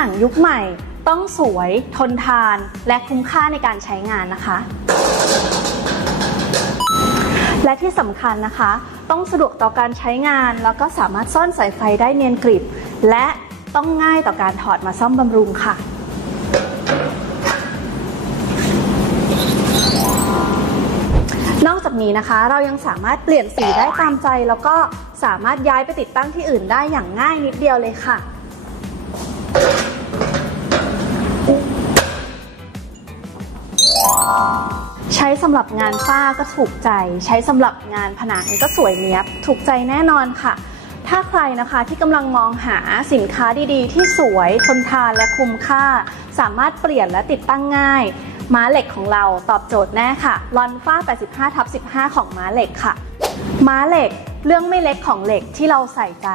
นังยุคใหม่ต้องสวย ทนทาน และคุ้มค่าในการใช้งานนะคะ และที่สำคัญนะคะ ต้องสะดวกต่อการใช้งาน แล้วก็สามารถซ่อนสายไฟได้เนียนกริบ และต้องง่ายต่อการถอดมาซ่อมบำรุงค่ะนอกจากนี้นะคะเรายังสามารถเปลี่ยนสีได้ตามใจ แล้วก็สามารถย้ายไปติดตั้งที่อื่นได้อย่างง่ายนิดเดียวเลยค่ะ ใช้สำหรับงานฝ้าก็ถูกใจ ใช้สำหรับงานผนังก็สวยเนี้ยบ ถูกใจแน่นอนค่ะ ถ้าใครนะคะที่กำลังมองหาสินค้าดีๆ ที่สวยทนทานและคุ้มค่า สามารถเปลี่ยนและติดตั้งง่าย ม้าเหล็กของเราตอบโจทย์แน่ค่ะลอนฝ้า 85ทับ15 ของม้าเหล็กค่ะ ม้าเหล็ก เรื่องไม่เล็กของเหล็กที่เราใส่ใจ